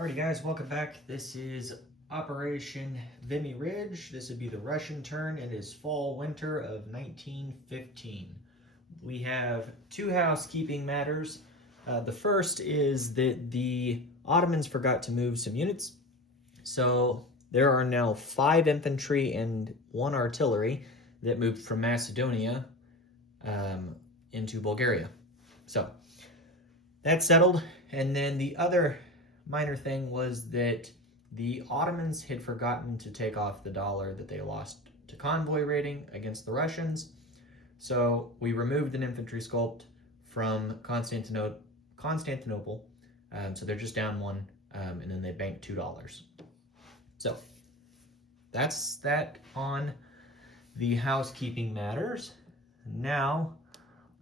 Alrighty guys, welcome back. This is Operation Vimy Ridge. This would be the Russian turn. It is fall-winter of 1915. We have two housekeeping matters. The first is that the Ottomans forgot to move some units. So there are now 5 infantry and 1 artillery that moved from Macedonia into Bulgaria. So that's settled. And then the other minor thing was that the Ottomans had forgotten to take off the dollar that they lost to convoy raiding against the Russians. So we removed an infantry sculpt from Constantinople. So they're just down 1, and then they banked $2. So that's that on the housekeeping matters. Now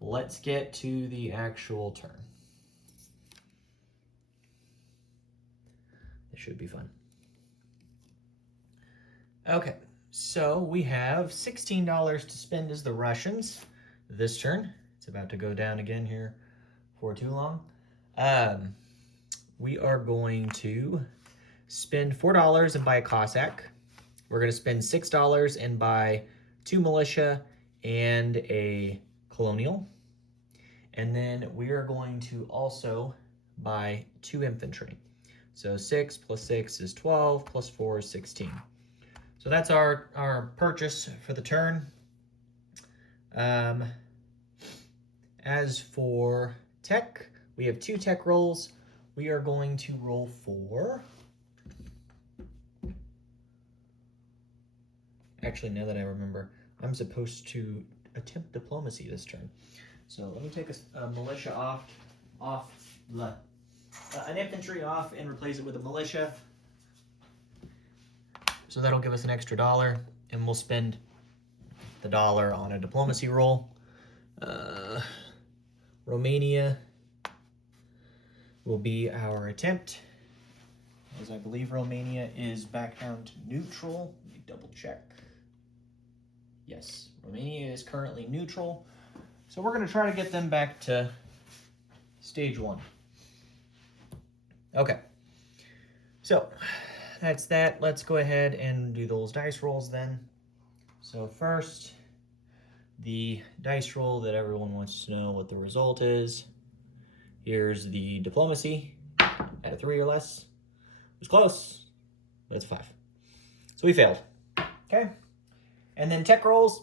let's get to the actual turn. It should be fun. Okay, so we have $16 to spend as the Russians this turn. It's about to go down again here for too long. We are going to spend $4 and buy a Cossack. We're going to spend $6 and buy 2 militia and a colonial. And then we are going to also buy 2 infantry. So 6 plus 6 is 12, plus 4 is 16. So that's our purchase for the turn. As for tech, we have 2 tech rolls. We are going to roll for... Actually, now that I remember, I'm supposed to attempt diplomacy this turn. So let me take a militia an infantry off and replace it with a militia. So that'll give us an extra $1, and we'll spend the $1 on a diplomacy roll. Romania will be our attempt, as I believe Romania is back down to neutral. Let me double check. Yes, Romania is currently neutral. So we're going to try to get them back to stage 1. Okay, so that's that. Let's go ahead and do those dice rolls then. So first, the dice roll that everyone wants to know what the result is. Here's the diplomacy at a 3 or less. It was close, but it's 5. So we failed. Okay, and then tech rolls.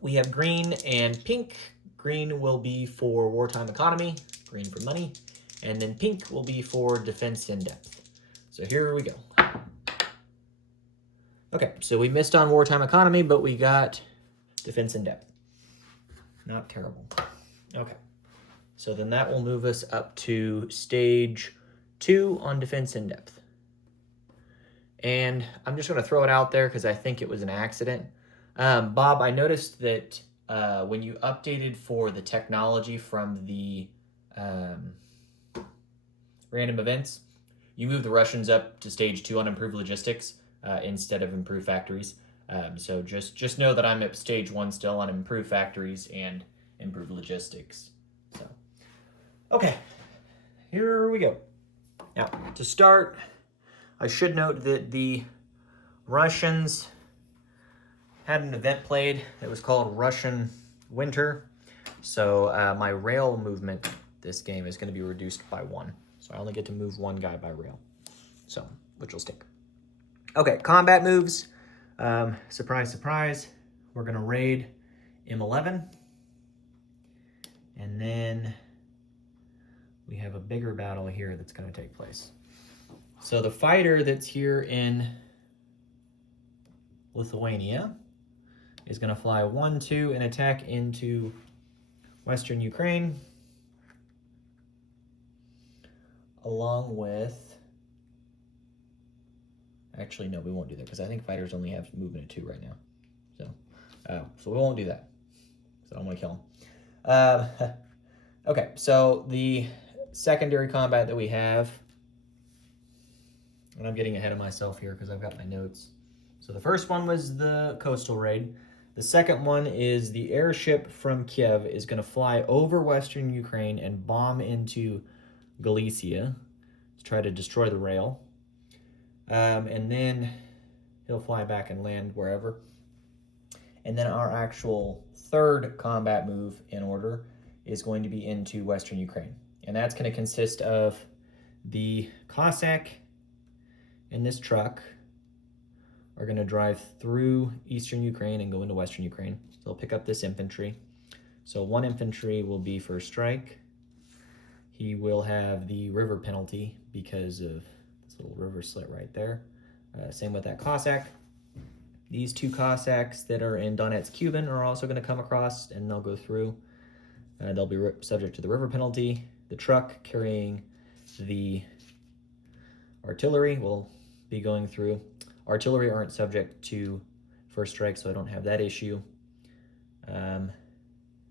We have green and pink. Green will be for wartime economy, green for money. And then pink will be for defense in depth. So here we go. Okay, so we missed on wartime economy, but we got defense in depth. Not terrible. Okay, so then that will move us up to stage 2 on defense in depth. And I'm just going to throw it out there because I think it was an accident. Bob, I noticed that when you updated for the technology from the random events, you move the Russians up to stage 2 on improved logistics instead of improved factories. So just know that I'm at stage 1 still on improved factories and improved logistics. So, okay, here we go. Now, to start, I should note that the Russians had an event played that was called Russian Winter. So my rail movement this game is going to be reduced by 1. So I only get to move 1 guy by rail, so which will stick. Okay, combat moves. Surprise, surprise. We're going to raid M11. And then we have a bigger battle here that's going to take place. So the fighter that's here in Lithuania is going to fly 1, 2, and attack into Western Ukraine, along with, actually, no, we won't do that because I think fighters only have movement of 2 right now. So we won't do that. So I'm going to kill him. Okay, so the secondary combat that we have, and I'm getting ahead of myself here because I've got my notes. So the first one was the coastal raid. The second one is the airship from Kiev is going to fly over Western Ukraine and bomb into Galicia to try to destroy the rail. And then he'll fly back and land wherever. And then our actual third combat move in order is going to be into Western Ukraine. And that's going to consist of the Cossack and this truck are going to drive through Eastern Ukraine and go into Western Ukraine. So they'll pick up this infantry. So one infantry will be first strike. He will have the river penalty because of this little river slit right there. Same with that Cossack. These two Cossacks that are in Donetsk, Cuban are also going to come across and they'll go through. They'll be subject to the river penalty. The truck carrying the artillery will be going through. Artillery aren't subject to first strike, so I don't have that issue.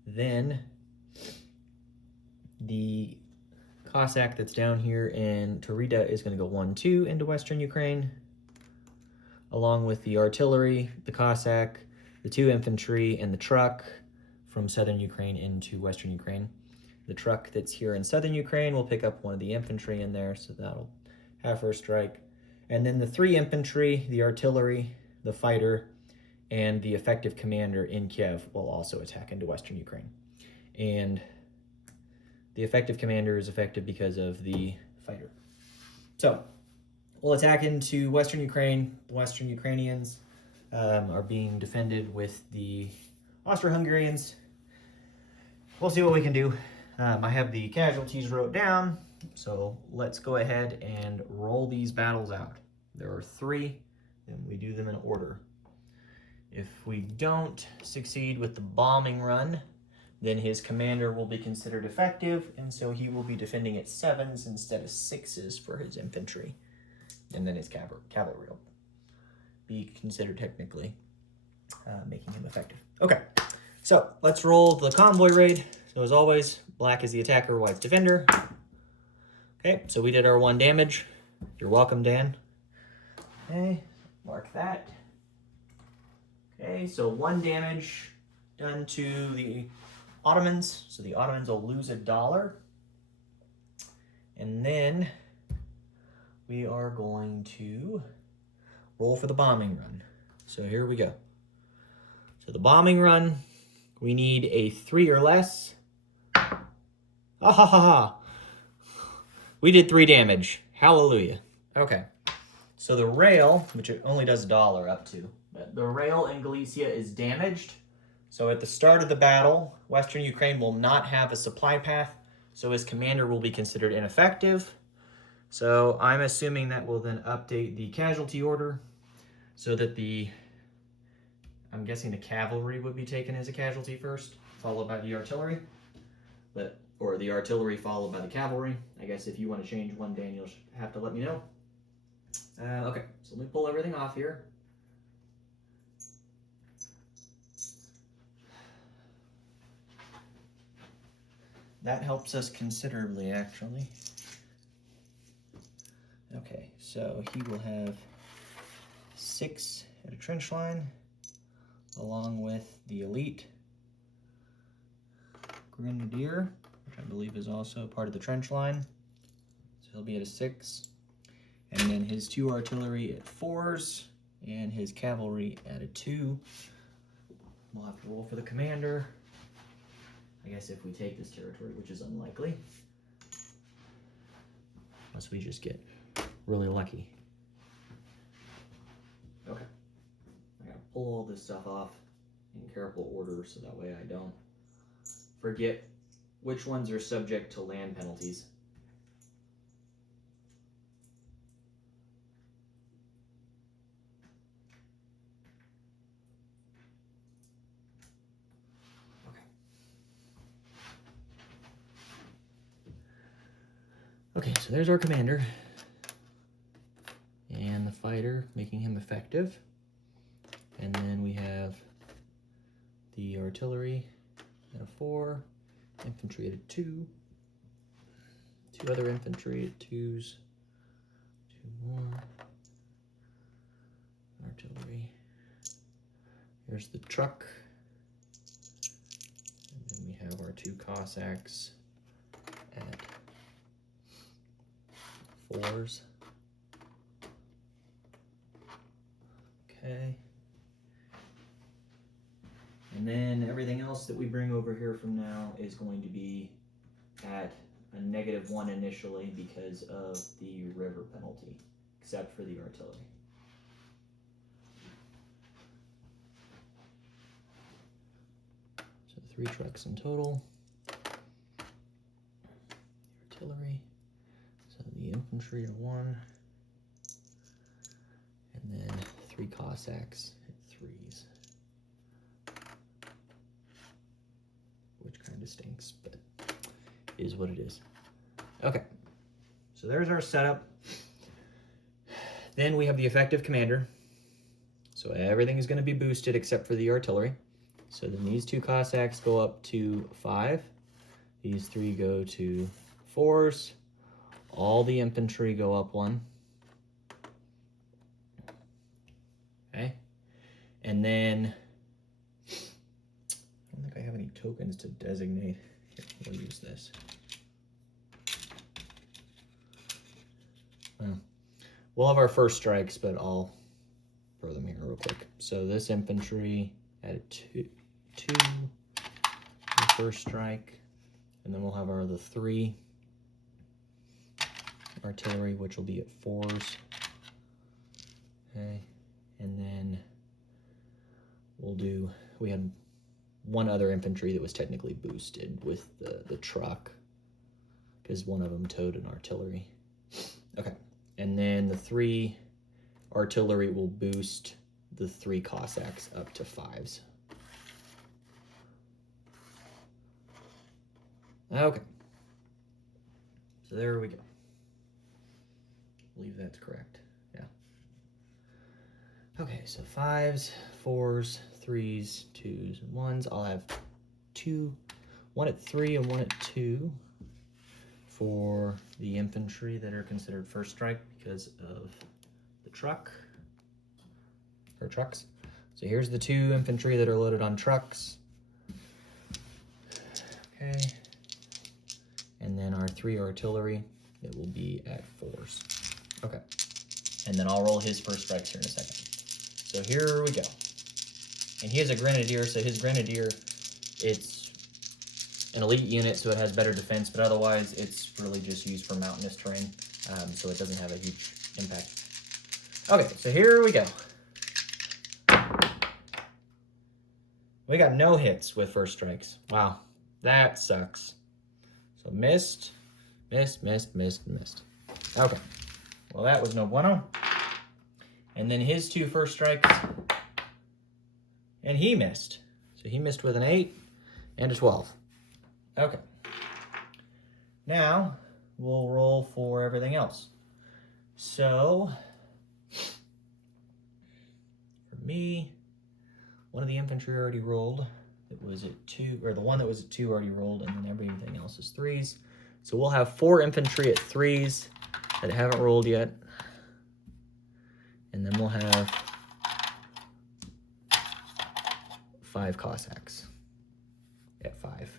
Then the Cossack that's down here in Taurida is going to go 1-2 into Western Ukraine, along with the artillery, the Cossack, the two infantry, and the truck from southern Ukraine into Western Ukraine. The truck that's here in southern Ukraine will pick up one of the infantry in there, so that'll have first strike. And then the three infantry, the artillery, the fighter, and the effective commander in Kiev will also attack into Western Ukraine. And the effective commander is effective because of the fighter. So we'll attack into Western Ukraine. The Western Ukrainians are being defended with the Austro-Hungarians. We'll see what we can do. I have the casualties wrote down, so let's go ahead and roll these battles out. There are 3, and we do them in order. If we don't succeed with the bombing run, then his commander will be considered effective, and so he will be defending at 7s instead of 6s for his infantry. And then his cavalry will be considered technically making him effective. Okay, so let's roll the convoy raid. So as always, black is the attacker, white's defender. Okay, so we did our 1 damage. You're welcome, Dan. Okay, mark that. Okay, so 1 damage done to the Ottomans. So the Ottomans will lose $1. And then we are going to roll for the bombing run. So here we go. So the bombing run, we need a 3 or less. Ah ha ha ha. We did 3 damage. Hallelujah. Okay. So the rail, which it only does $1 up to, but the rail in Galicia is damaged. So at the start of the battle, Western Ukraine will not have a supply path, so his commander will be considered ineffective. So I'm assuming that will then update the casualty order so that I'm guessing the cavalry would be taken as a casualty first, followed by the artillery, or the artillery followed by the cavalry. I guess if you want to change one, Dan, you'll have to let me know. Okay, so let me pull everything off here. That helps us considerably, actually. Okay, so he will have 6 at a trench line, along with the elite grenadier, which I believe is also part of the trench line. So he'll be at a 6. And then his 2 artillery at 4s, and his cavalry at a 2. We'll have to roll for the commander. I guess if we take this territory, which is unlikely. Unless we just get really lucky. Okay. I gotta pull all this stuff off in careful order so that way I don't forget which ones are subject to land penalties. Okay, so there's our commander. And the fighter, making him effective. And then we have the artillery at a 4, infantry at a 2, 2 other infantry at 2s, 2 more, artillery. Here's the truck. And then we have our 2 Cossacks at 4s. Okay. And then everything else that we bring over here from now is going to be at a -1 initially because of the river penalty, except for the artillery. So 3 trucks in total. The artillery. So the infantry to 1. And then 3 Cossacks at 3s. Which kind of stinks, but is what it is. Okay, so there's our setup. Then we have the effective commander. So everything is going to be boosted except for the artillery. So then these 2 Cossacks go up to 5. These 3 go to 4s. All the infantry go up 1. Okay, and then I don't think I have any tokens to designate. Here, we'll use this. Well, we'll have our first strikes, but I'll throw them here real quick. So this infantry at 2, the first strike, and then we'll have our other 3 artillery, which will be at 4s. Okay, and then we had 1 other infantry that was technically boosted with the truck, because one of them towed an artillery. Okay, and then the 3 artillery will boost the 3 Cossacks up to 5s. Okay, so there we go. I believe that's correct. Yeah. Okay, so 5s, 4s, 3s, 2s, and 1s. I'll have 1 at 3 and 1 at 2 for the infantry that are considered first strike because of the trucks. So here's the 2 infantry that are loaded on trucks. Okay. And then our 3 artillery that will be at 4s. Okay. And then I'll roll his first strikes here in a second. So here we go. And he has a grenadier, so his grenadier, it's an elite unit, so it has better defense, but otherwise it's really just used for mountainous terrain, so it doesn't have a huge impact. Okay, so here we go. We got no hits with first strikes. Wow, that sucks. So missed. Okay, well that was no bueno. And then his 2 first strikes, and he missed. So he missed with an 8 and a 12. Okay. Now, we'll roll for everything else. So, for me, one of the infantry already rolled. It was at 2, or the one that was at 2 already rolled, and then everything else is 3s. So we'll have 4 infantry at 3s that haven't rolled yet. And then we'll have 5 Cossacks at 5.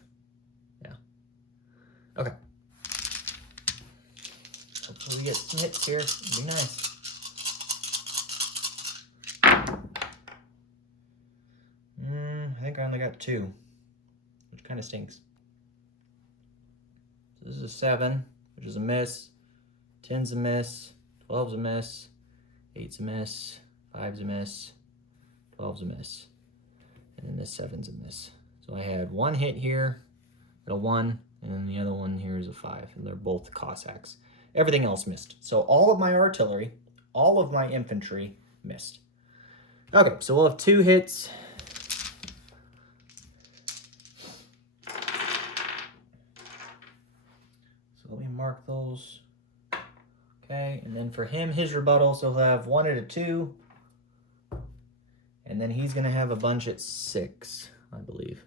Yeah. Okay. Hopefully we get some hits here. It'd be nice. I think I only got 2, which kind of stinks. So this is a 7, which is a miss. 10's a miss. 12's a miss. 8's a miss. 5's a miss. 12's a miss. And then this 7's a miss. So I had 1 hit here at a 1, and then the other one here is a 5, and they're both Cossacks. Everything else missed. So all of my artillery, all of my infantry missed. Okay, so we'll have 2 hits. So let me mark those. Okay, and then for him, his rebuttal, so he'll have 1 at a 2. And then he's going to have a bunch at 6, I believe.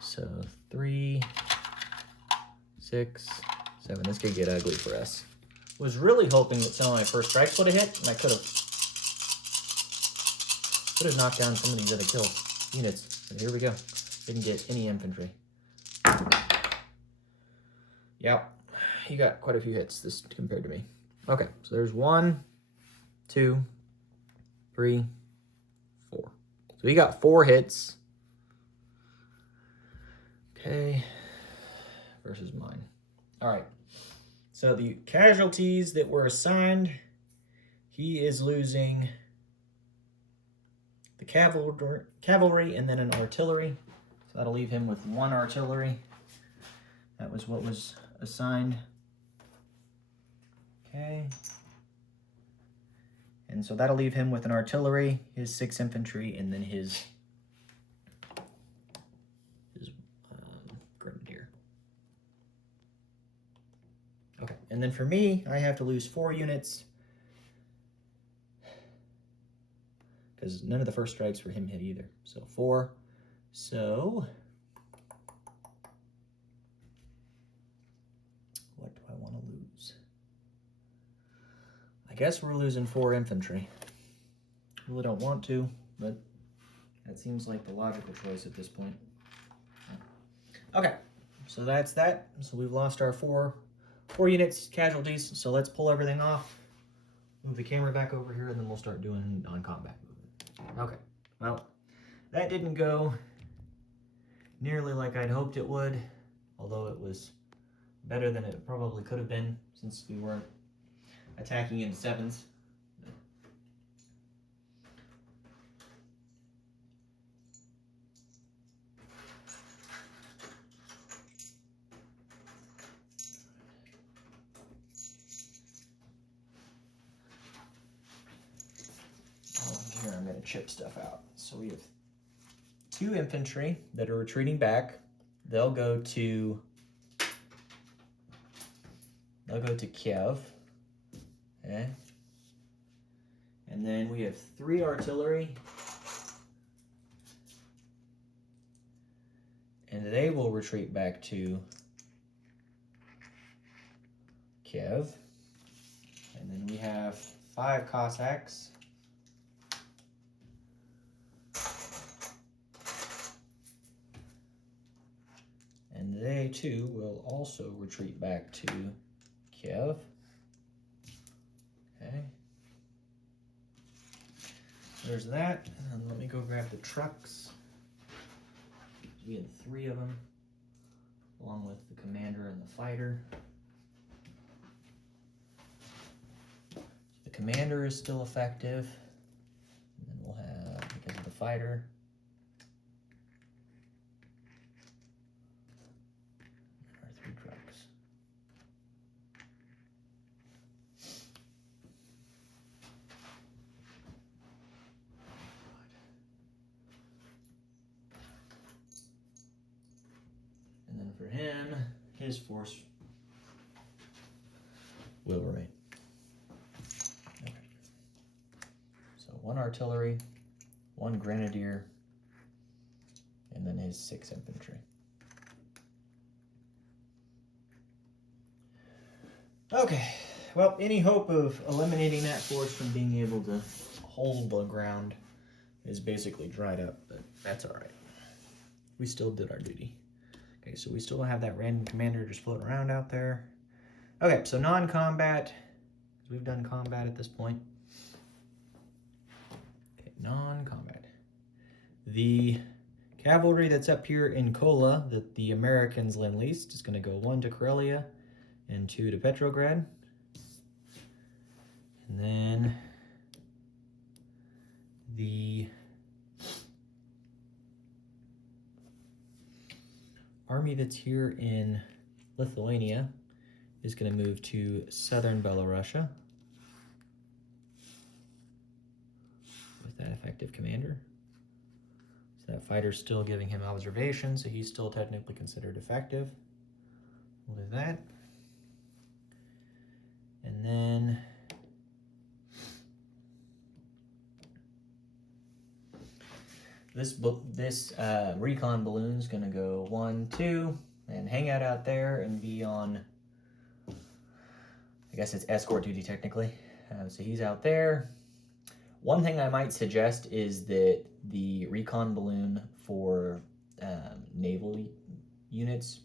So 3, 6, 7. This could get ugly for us. Was really hoping that some of my first strikes would have hit, and I could have knocked down some of these other units. But here we go. Didn't get any infantry. Yep. he got quite a few hits this compared to me. Okay, so there's 1, 2, 3, 4. So he got 4 hits. Okay, versus mine. All right, so the casualties that were assigned, he is losing the cavalry and then an artillery. So that'll leave him with 1 artillery. That was what was assigned. Okay. And so that'll leave him with an artillery, his 6 infantry, and then his grenadier. Okay, and then for me, I have to lose 4 units because none of the first strikes for him hit either. So 4. So what do I want to lose? I guess we're losing 4 infantry. Really don't want to, but that seems like the logical choice at this point. Okay, so that's that. So we've lost our 4 units, casualties. So let's pull everything off, move the camera back over here, and then we'll start doing non-combat movement. Okay, well, that didn't go nearly like I'd hoped it would, although it was better than it probably could have been since we weren't attacking in 7s. Here I'm going to chip stuff out. So we have 2 infantry that are retreating back. They'll go to Kiev. Okay. And then we have 3 artillery. And they will retreat back to Kiev. And then we have 5 Cossacks. And they too will also retreat back to Kiev. Okay. There's that. And let me go grab the trucks. We had 3 of them, along with the commander and the fighter. The commander is still effective. And then we'll have, because of the fighter, our 3 trucks. And then for him, his force will remain. Okay. So 1 artillery, 1 grenadier, and then his 6 infantry. Okay, well, any hope of eliminating that force from being able to hold the ground is basically dried up, but that's all right. We still did our duty. Okay, so we still don't have that random commander just floating around out there. Okay, so non-combat. We've done combat at this point. Okay, non-combat. The cavalry that's up here in Kola that the Americans lend-leased is going to go 1 to Karelia and 2 to Petrograd. And then the army that's here in Lithuania is going to move to southern Belarusia with that effective commander. So that fighter's still giving him observation, so he's still technically considered effective. We'll do that. And then this recon balloon's going to go 1, 2, and hang out there and be on, I guess it's escort duty technically. So he's out there. One thing I might suggest is that the recon balloon for naval units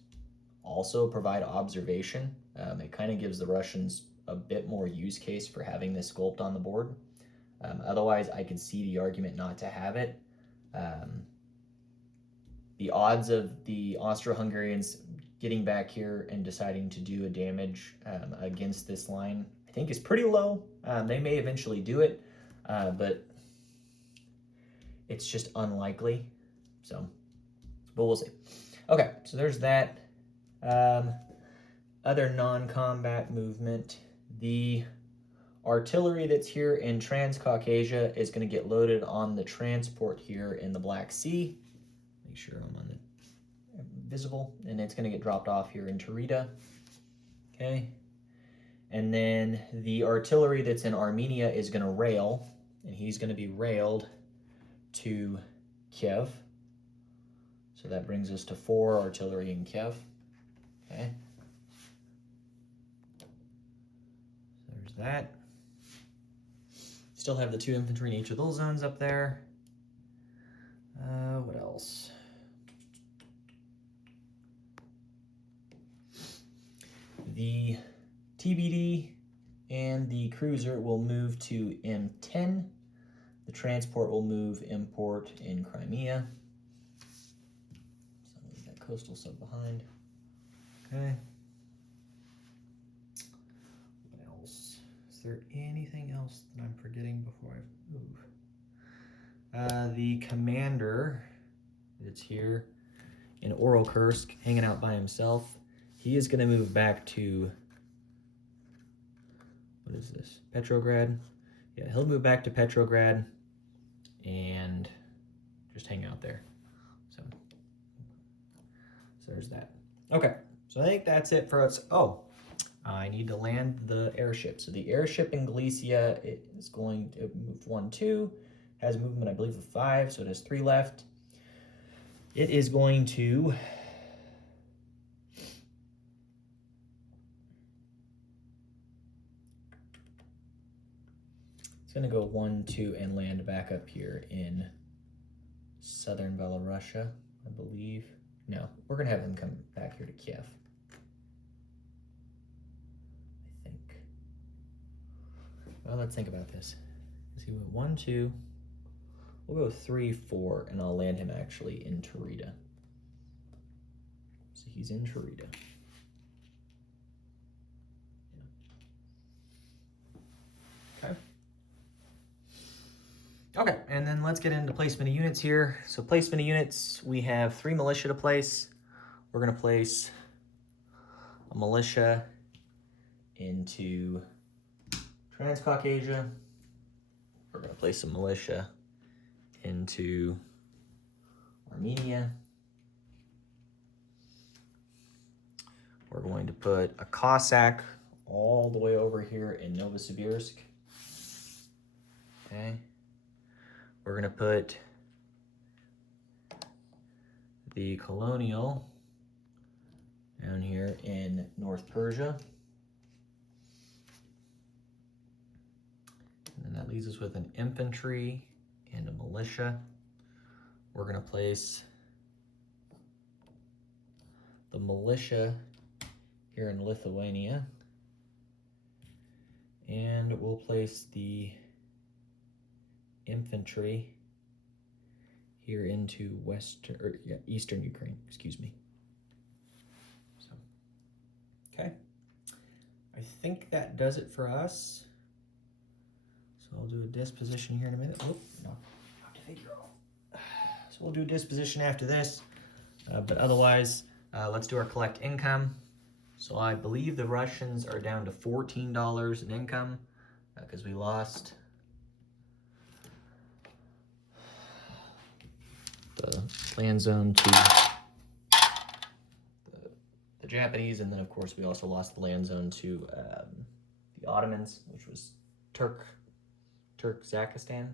also provide observation It kind of gives the Russians a bit more use case for having this sculpt on the board. Otherwise, I can see the argument not to have it. The odds of the Austro-Hungarians getting back here and deciding to do a damage against this line, I think is pretty low. They may eventually do it, but it's just unlikely. So, but we'll see. Okay, so there's that. Other non-combat movement. The artillery that's here in Transcaucasia is going to get loaded on the transport here in the Black Sea. Make sure I'm on the visible, and it's going to get dropped off here in Taurida. Okay, and then the artillery that's in Armenia is going to rail, and he's going to be railed to Kiev. So that brings us to 4 artillery in Kiev. Okay, so there's that. Still have the 2 infantry in each of those zones up there. What else? The TBD and the cruiser will move to M10. The transport will move import in Crimea. So leave that coastal sub behind. Okay. What else? Is there anything else that I'm forgetting before I move? The commander that's here in Orelkursk, hanging out by himself. He is going to move back to, what is this, Petrograd? Yeah, he'll move back to Petrograd and just hang out there. So there's that. Okay, so I think that's it for us. Oh, I need to land the airship. So the airship in Galicia, it is going to move 1, 2, has movement, I believe, of 5, so it has 3 left. It is going to go 1, 2, and land back up here in southern Belarusia, I believe. No, we're going to have them come back here to Kiev, I think. Well, let's think about this. So he went 1, 2. We'll go 3, 4, and I'll land him actually in Taurida. So he's in Taurida. Okay. Okay, and then let's get into placement of units here. So placement of units, we have 3 militia to place. We're going to place a militia into Transcaucasia. We're going to place a militia into Armenia. We're going to put a Cossack all the way over here in Novosibirsk. Okay. We're going to put the Colonial down here in North Persia. And then that leaves us with an infantry and a militia. We're going to place the militia here in Lithuania. And we'll place the infantry here into eastern Ukraine, excuse me. So, okay. I think that does it for us. So I'll do a disposition here in a minute. Oh, no, knocked a figure off. So we'll do a disposition after this, but otherwise, let's do our collect income. So I believe the Russians are down to $14 in income because we lost the land zone to the Japanese, and then of course we also lost the land zone to the Ottomans, which was Turkmenistan,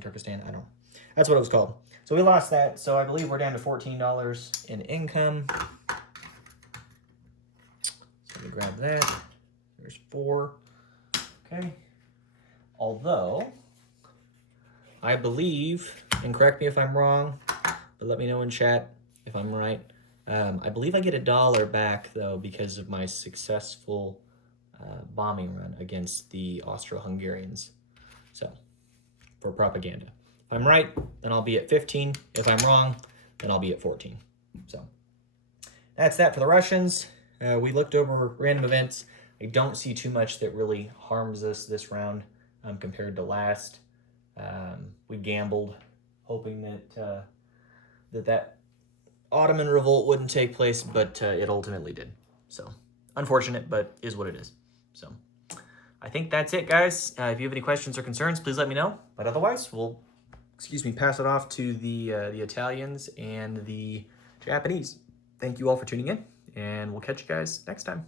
Turkestan, I don't know. That's what it was called. So we lost that, so I believe we're down to $14 in income. So let me grab that. There's 4. Okay. Although, I believe, and correct me if I'm wrong, but let me know in chat if I'm right, I believe I get $1 back, though, because of my successful bombing run against the Austro-Hungarians. So, for propaganda. If I'm right, then I'll be at 15. If I'm wrong, then I'll be at 14. So, that's that for the Russians. We looked over random events. I don't see too much that really harms us this round compared to last. We gambled, hoping that that Ottoman revolt wouldn't take place, but it ultimately did. So, unfortunate, but is what it is. So, I think that's it, guys. If you have any questions or concerns, please let me know. But otherwise, we'll, pass it off to the Italians and the Japanese. Thank you all for tuning in, and we'll catch you guys next time.